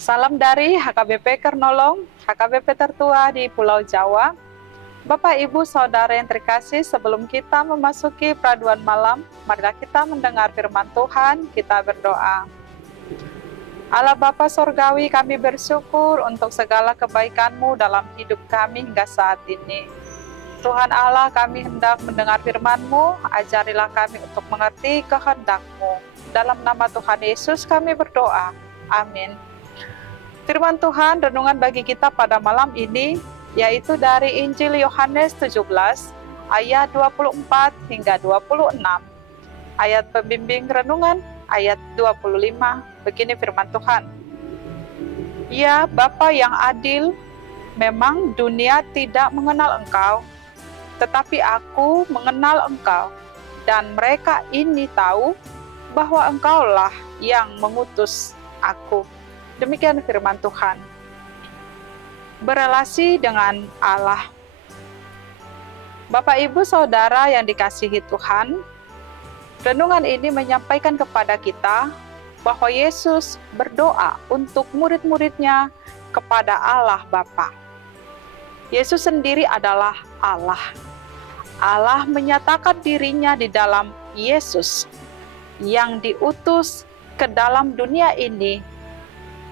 Salam dari HKBP Kernolong, HKBP tertua di Pulau Jawa. Bapak, Ibu, Saudara yang terkasih, sebelum kita memasuki peraduan malam, marilah kita mendengar firman Tuhan, kita berdoa. Allah Bapa Sorgawi, kami bersyukur untuk segala kebaikan-Mu dalam hidup kami hingga saat ini. Tuhan Allah, kami hendak mendengar firman-Mu, ajarilah kami untuk mengerti kehendak-Mu. Dalam nama Tuhan Yesus kami berdoa. Amin. Firman Tuhan renungan bagi kita pada malam ini, yaitu dari Injil Yohanes 17, ayat 24 hingga 26. Ayat pembimbing renungan, ayat 25, begini firman Tuhan. Ya Bapa yang adil, memang dunia tidak mengenal Engkau, tetapi aku mengenal Engkau, dan mereka ini tahu bahwa Engkaulah yang mengutus aku. Demikian firman Tuhan. Berelasi dengan Allah. Bapak, Ibu, Saudara yang dikasihi Tuhan, renungan ini menyampaikan kepada kita bahwa Yesus berdoa untuk murid-muridnya kepada Allah Bapa. Yesus sendiri adalah Allah. Allah menyatakan dirinya di dalam Yesus yang diutus ke dalam dunia ini,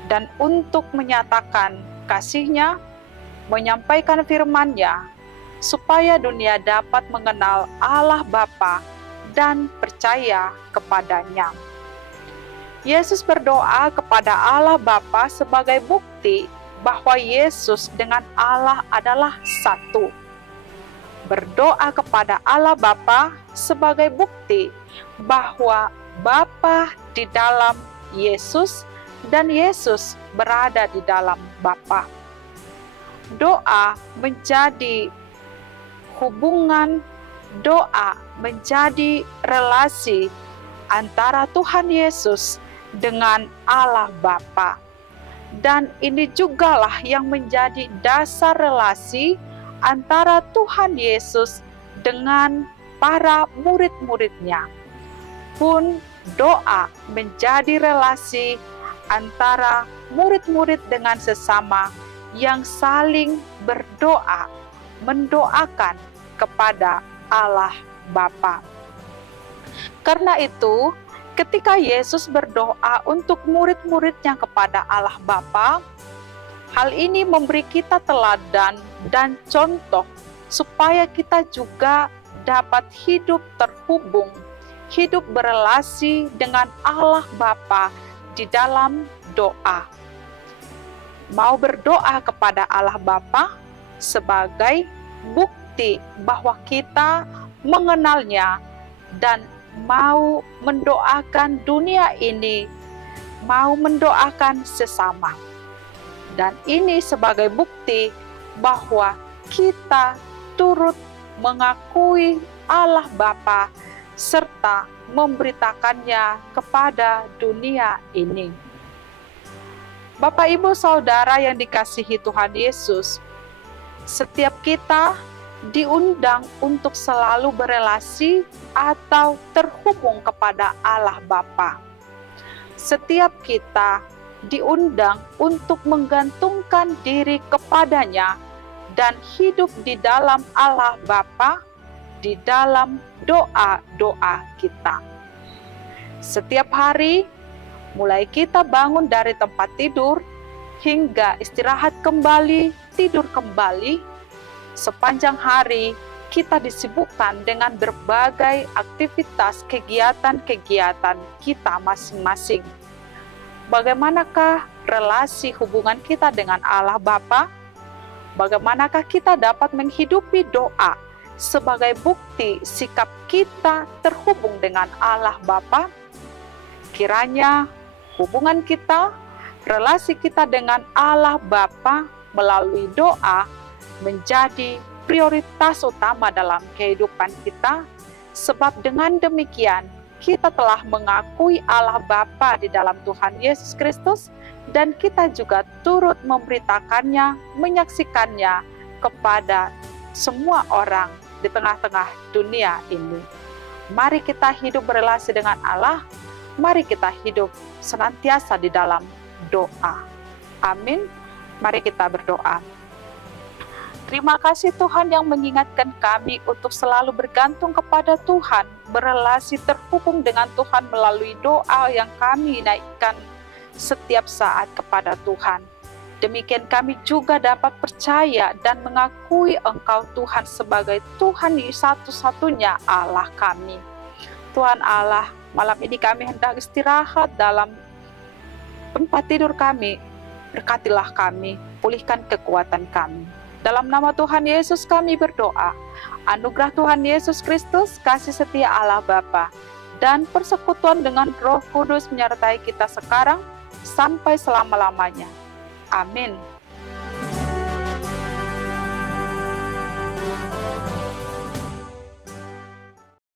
dan untuk menyatakan kasih-Nya, menyampaikan firman-Nya, supaya dunia dapat mengenal Allah Bapa dan percaya kepadanya. Yesus berdoa kepada Allah Bapa sebagai bukti bahwa Yesus dengan Allah adalah satu. Berdoa kepada Allah Bapa sebagai bukti bahwa Bapa di dalam Yesus dan Yesus berada di dalam Bapa. Doa menjadi hubungan, doa menjadi relasi antara Tuhan Yesus dengan Allah Bapa. Dan ini jugalah yang menjadi dasar relasi antara Tuhan Yesus dengan para murid-muridnya. Pun doa menjadi relasi antara murid-murid dengan sesama yang saling berdoa, mendoakan kepada Allah Bapa. Karena itu, ketika Yesus berdoa untuk murid-muridnya kepada Allah Bapa, hal ini memberi kita teladan dan contoh supaya kita juga dapat hidup terhubung, hidup berelasi dengan Allah Bapa di dalam doa. Mau berdoa kepada Allah Bapa sebagai bukti bahwa kita mengenalnya dan mau mendoakan dunia ini, mau mendoakan sesama. Dan ini sebagai bukti bahwa kita turut mengakui Allah Bapa serta memberitakannya kepada dunia ini. Bapak, Ibu, Saudara yang dikasihi Tuhan Yesus, setiap kita diundang untuk selalu berelasi atau terhubung kepada Allah Bapa. Setiap kita diundang untuk menggantungkan diri kepadanya dan hidup di dalam Allah Bapa, di dalam doa-doa kita. Setiap hari, mulai kita bangun dari tempat tidur hingga istirahat kembali, tidur kembali, sepanjang hari kita disibukkan dengan berbagai aktivitas kegiatan-kegiatan kita masing-masing. Bagaimanakah relasi hubungan kita dengan Allah Bapa? Bagaimanakah kita dapat menghidupi doa sebagai bukti sikap kita terhubung dengan Allah Bapa? Kiranya hubungan kita, relasi kita dengan Allah Bapa melalui doa menjadi prioritas utama dalam kehidupan kita, sebab dengan demikian kita telah mengakui Allah Bapa di dalam Tuhan Yesus Kristus, dan kita juga turut memberitakannya, menyaksikannya kepada semua orang di tengah-tengah dunia ini. Mari kita hidup berelasi dengan Allah, mari kita hidup senantiasa di dalam doa. Amin. Mari kita berdoa. Terima kasih Tuhan yang mengingatkan kami untuk selalu bergantung kepada Tuhan, berelasi terhubung dengan Tuhan melalui doa yang kami naikkan setiap saat kepada Tuhan. Demikian kami juga dapat percaya dan mengakui Engkau Tuhan sebagai Tuhan satu-satunya Allah kami. Tuhan Allah, malam ini kami hendak istirahat dalam tempat tidur kami. Berkatilah kami, pulihkan kekuatan kami. Dalam nama Tuhan Yesus kami berdoa. Anugerah Tuhan Yesus Kristus, kasih setia Allah Bapa, dan persekutuan dengan Roh Kudus menyertai kita sekarang sampai selama-lamanya. Amin.